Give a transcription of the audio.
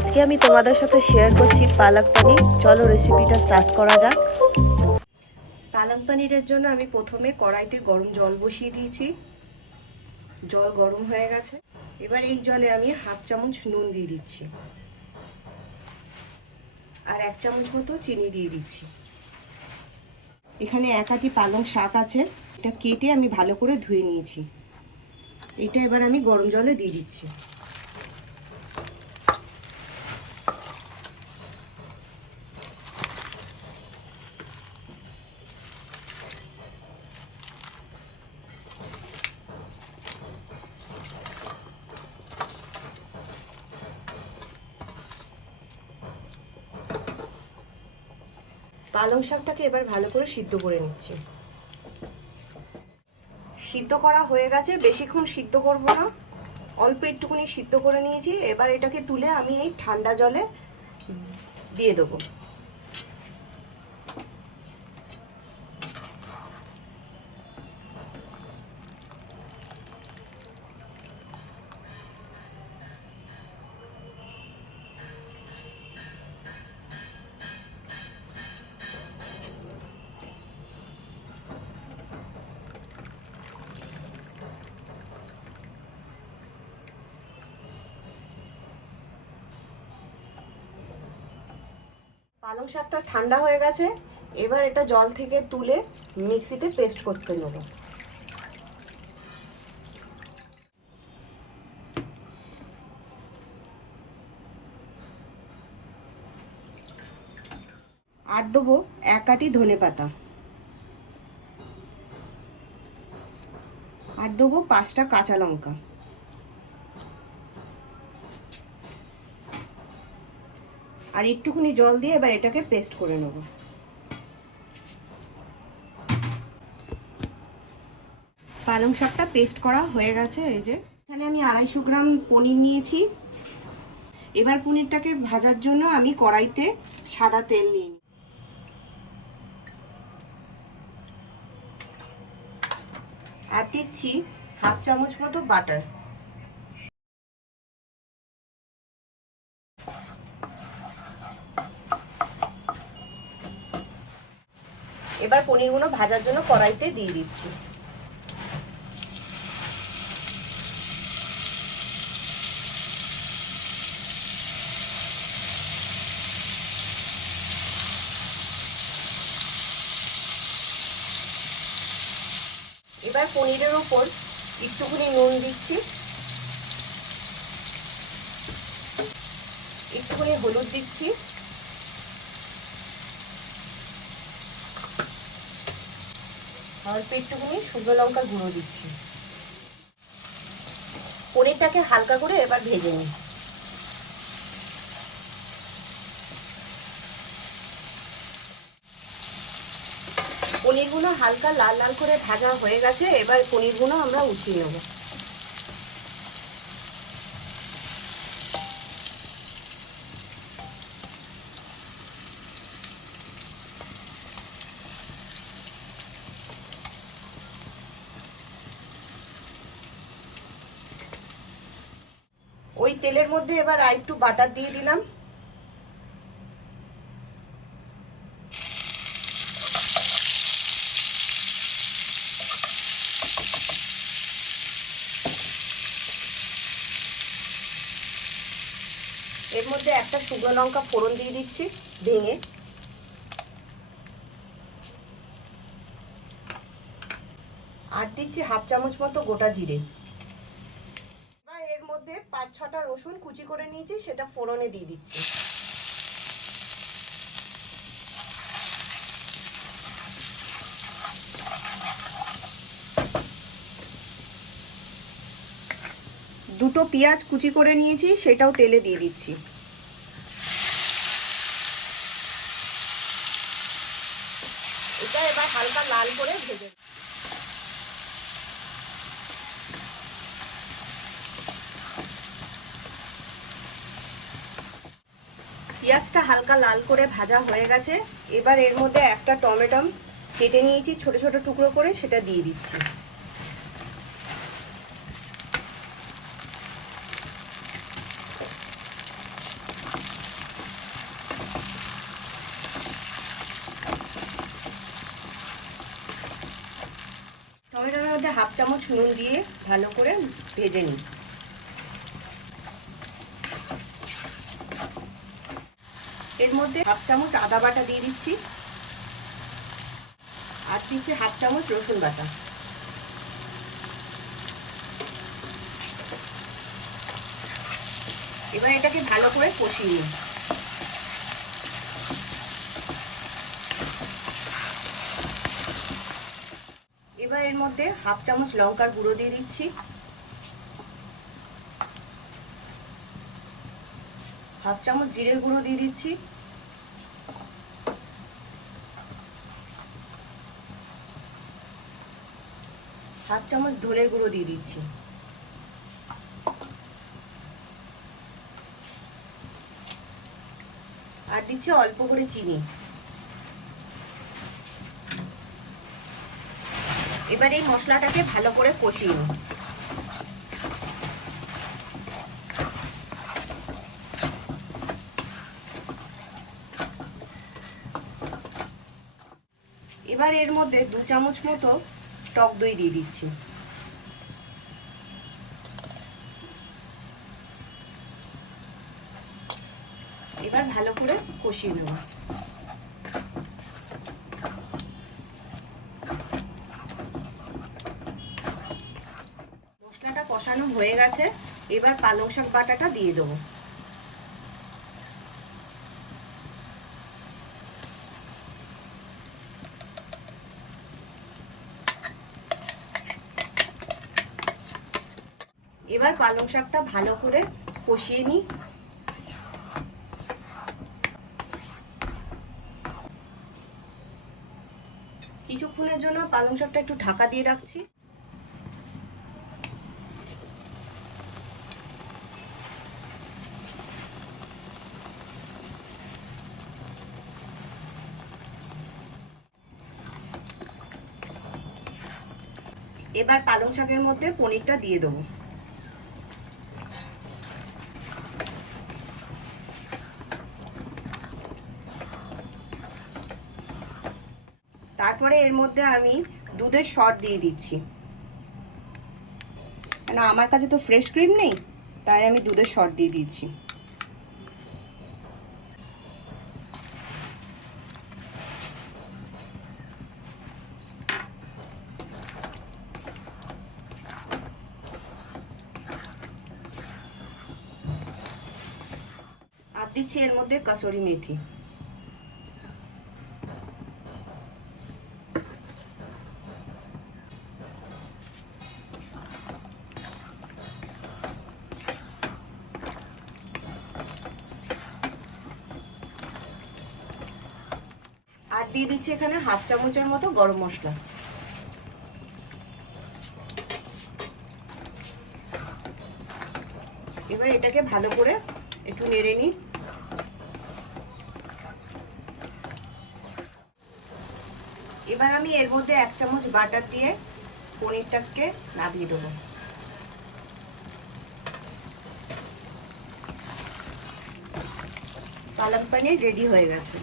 আজকে আমি তোমাদের সাথে শেয়ার করছি পালক পনির। চলো রেসিপিটা স্টার্ট করা যাক। পালক পনিরের জন্য আমি প্রথমে কড়াইতে গরম জল বসিয়ে দিয়েছি। জল গরম হয়ে গেছে, এবার এই জলে আমি হাফ চামচ নুন দিয়ে দিচ্ছি আর 1 চামচ মতো চিনি দিয়ে দিচ্ছি। এখানে এক আটি পালং শাক আছে, এটা কেটে আমি ভালো করে ধুয়ে নিয়েছি। এটা এবার আমি গরম জলে দিয়ে দিচ্ছি। পালং শাকটাকে এবার ভালো করে সিদ্ধ করে নিচ্ছি। সিদ্ধ করা হয়ে গেছে, বেশিক্ষণ সিদ্ধ করব না, অল্প একটুখানি সিদ্ধ করে নিয়েছি। এবার এটাকে তুলে আমি এই ঠান্ডা জলে দিয়ে দেবো। পালং শাকটা ঠান্ডা হয়ে গেছে, এবার এটা জল থেকে তুলে মিক্সিতে পেস্ট করতে নেব। আর দেবো 1 আটি ধনেপাতা, আর দেবো 5টা কাঁচা লঙ্কা, আর একটুখানি জল দিয়ে এবার এটাকে পেস্ট করে নেব। পালং শাকটা পেস্ট করা হয়ে গেছে। এই যে এখানে আমি 250 গ্রাম পনির নিয়েছি। এবার পনিরটাকে ভাজার জন্য আমি কড়াইতে সাদা তেল নিয়ে নিই। আর দিচ্ছি হাফ চামচ মতো বাটার। এবার পনিরগুলো ভাজার জন্য কড়াইতে দিয়ে দিচ্ছি। এবার পনিরের উপর একটুখানি নুন দিচ্ছি, একটুখানি হলুদ দিচ্ছি, অল্প একটুখানি শুকনো লঙ্কার গুঁড়ো দিচ্ছি। পনিরটাকে হালকা করে এবার ভেজে নিই। পনিরগুলো হালকা লাল লাল করে ভাজা হয়ে গেছে, এবার পনিরগুলো আমরা উঠিয়ে নেব। ওই তেলের মধ্যে এবার আরেকটু বাটার দিয়ে দিলাম। এর মধ্যে একটা শুকনো লঙ্কা ফোড়ন দিয়ে দিচ্ছি ভেঙে, আর দিচ্ছি হাফ চামচ মতো গোটা জিরে। এবার এর মধ্যে 5-6টা রসুন কুচি করে নিয়েছি, সেটা ফোড়নে দিয়ে দিচ্ছি। দুটো পেঁয়াজ কুচি করে নিয়েছি, সেটাও তেলে দিয়ে দিচ্ছি। এটা এবার হালকা লাল করে ভেজে, পেঁয়াজটা হালকা লাল করে ভাজা হয়ে গেছে। এবার এর মধ্যে একটা টমেটো কেটে নিয়েছি ছোট ছোট টুকরো করে, সেটা দিয়ে দিচ্ছি। মধ্যে হাফ চামচ নুন দিয়ে ভালো করে ভেজে নিই। এর মধ্যে হাফ চামচ আদা বাটা দিয়ে দিচ্ছি, আর দিচ্ছি হাফ চামচ রসুন বাটা। এবার এটাকে ভালো করে কষিয়ে নিই। এবার এর মধ্যে হাফ চামচ লঙ্কার গুঁড়ো দিয়ে দিচ্ছি, হাফ চামচ জিরের গুঁড়ো দিয়ে দিচ্ছি, হাফ চামচ ধনের গুঁড়ো দিয়ে দিচ্ছি, আর দিচ্ছি অল্প করে চিনি। এবার এই মশলাটাকে ভালো করে কষিয়ে নিই। এবার এর মধ্যে 2 চামচ মতো টক দই দিয়ে দিচ্ছি। এবার ভালো করে কষিয়ে নেব। মশলাটা কষানো হয়ে গেছে, এবার পালং শাক বাটাটা দিয়ে দেবো। এবার পালং শাকটা ভালো করে কষিয়ে নিই। কিছুক্ষণের জন্য পালং শাকটা একটু ঢাকা দিয়ে রাখছি। এবার পালং শাকের মধ্যে পনিরটা দিয়ে দেবো। তারপরে এর মধ্যে আমি দুধের শট দিয়ে দিচ্ছি। না, আমার কাছে তো ফ্রেশ ক্রিম নেই, তাই আমি দুধের শট দিয়ে দিচ্ছি। আর দিচ্ছি এর মধ্যে কসুরি মেথি। আর দিয়ে দিচ্ছি এখানে হাফ চামচের মতো গরম মশলা। এবার এটাকে ভালো করে একটু নেড়ে নিই। এবার আমি এর মধ্যে 1 চামচ বাটার দিয়ে পনিরটাকে নাবিয়ে দেবো। পালক পনির রেডি হয়ে গেছে।